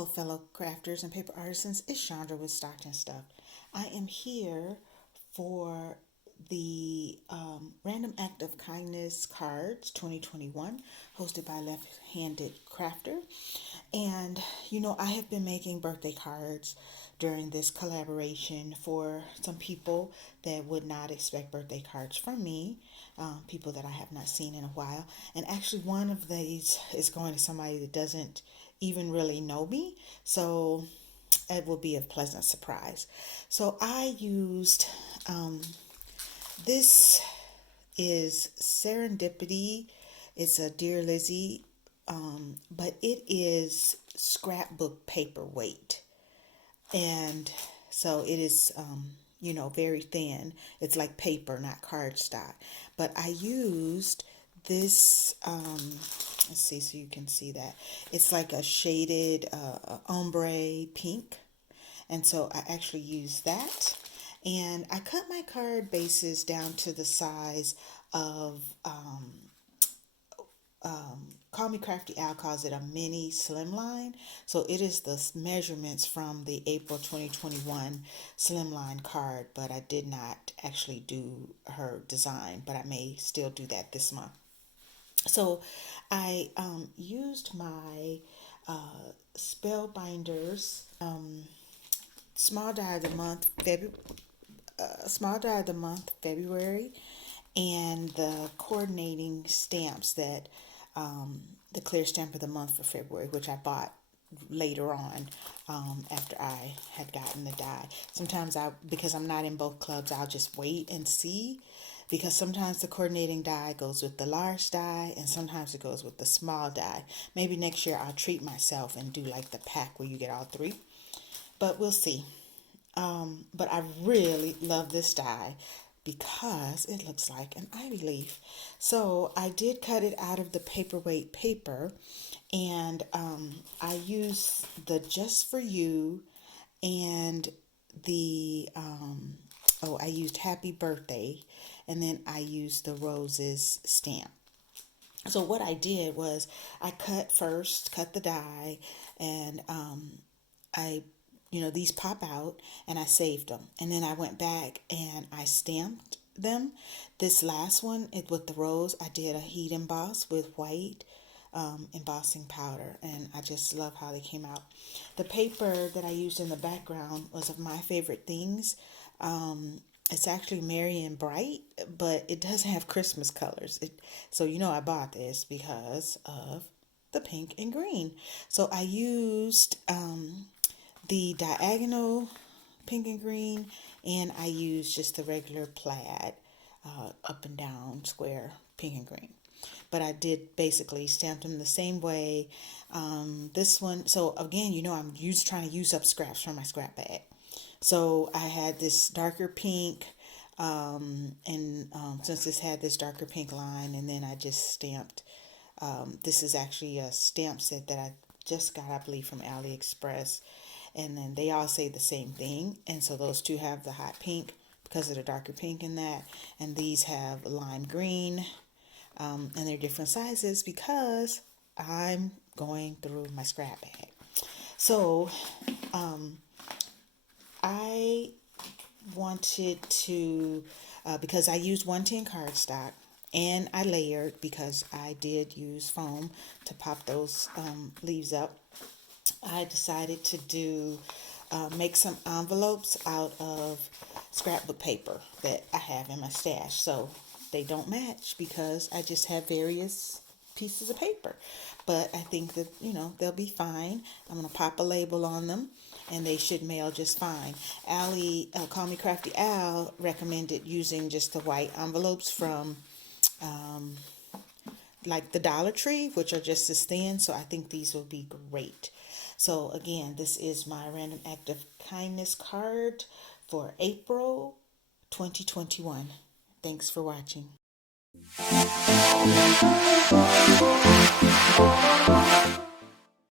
Hello, fellow crafters and paper artisans. It's Chandra with Stockton Stuff. I am here for the Random Act of Kindness Cards 2021, hosted by Left Handed Crafter. And, I have been making birthday cards during this collaboration for some people that would not expect birthday cards from me, people that I have not seen in a while. And actually, one of these is going to somebody that doesn't even really know me. So it will be a pleasant surprise. So I used this is Serendipity. It's a Dear Lizzie, but it is scrapbook paperweight. And so it is, very thin. It's like paper, not cardstock. But I used this, let's see so you can see that. It's like a shaded ombre pink. And so I actually used that. And I cut my card bases down to the size of, Call Me Crafty Al calls it a mini slimline. So it is the measurements from the April 2021 slimline card, but I did not actually do her design, but I may still do that this month. So I used my Spellbinders small die of the month February, and the coordinating stamps that the clear stamp of the month for February, which I bought later on after I had gotten the die. Sometimes because I'm not in both clubs, I'll just wait and see, because sometimes the coordinating die goes with the large die and sometimes it goes with the small die. Maybe next year I'll treat myself and do like the pack where you get all three, but we'll see. But I really love this die because it looks like an ivy leaf. So I did cut it out of the paperweight paper, and I used the Just For You and the I used Happy Birthday, and then I used the roses stamp. So what I did was I cut the die, and these pop out, and I saved them. And then I went back and I stamped them. This last one, with the rose, I did a heat emboss with white embossing powder, and I just love how they came out. The paper that I used in the background was of my favorite things. It's actually Merry and Bright, but it doesn't have Christmas colors. So I bought this because of the pink and green. So I used the diagonal pink and green, and I used just the regular plaid up and down square pink and green. But I did basically stamp them the same way. This one, so again, I'm trying to use up scraps from my scrap bag. So I had this darker pink, and since this had this darker pink line, and then I just stamped. This is actually a stamp set that I just got, I believe, from AliExpress. And then they all say the same thing. And so those two have the hot pink because of the darker pink in that. And these have lime green. And they're different sizes because I'm going through my scrap bag. So I wanted to, because I used 110 cardstock, and I layered because I did use foam to pop those leaves up. I decided to make some envelopes out of scrapbook paper that I have in my stash. So they don't match because I just have various pieces of paper. But I think that, they'll be fine. I'm going to pop a label on them, and they should mail just fine. Call Me Crafty Al, recommended using just the white envelopes from like the Dollar Tree, which are just as thin. So I think these will be great. So again, this is my Random Act of Kindness card for April 2021. Thanks for watching.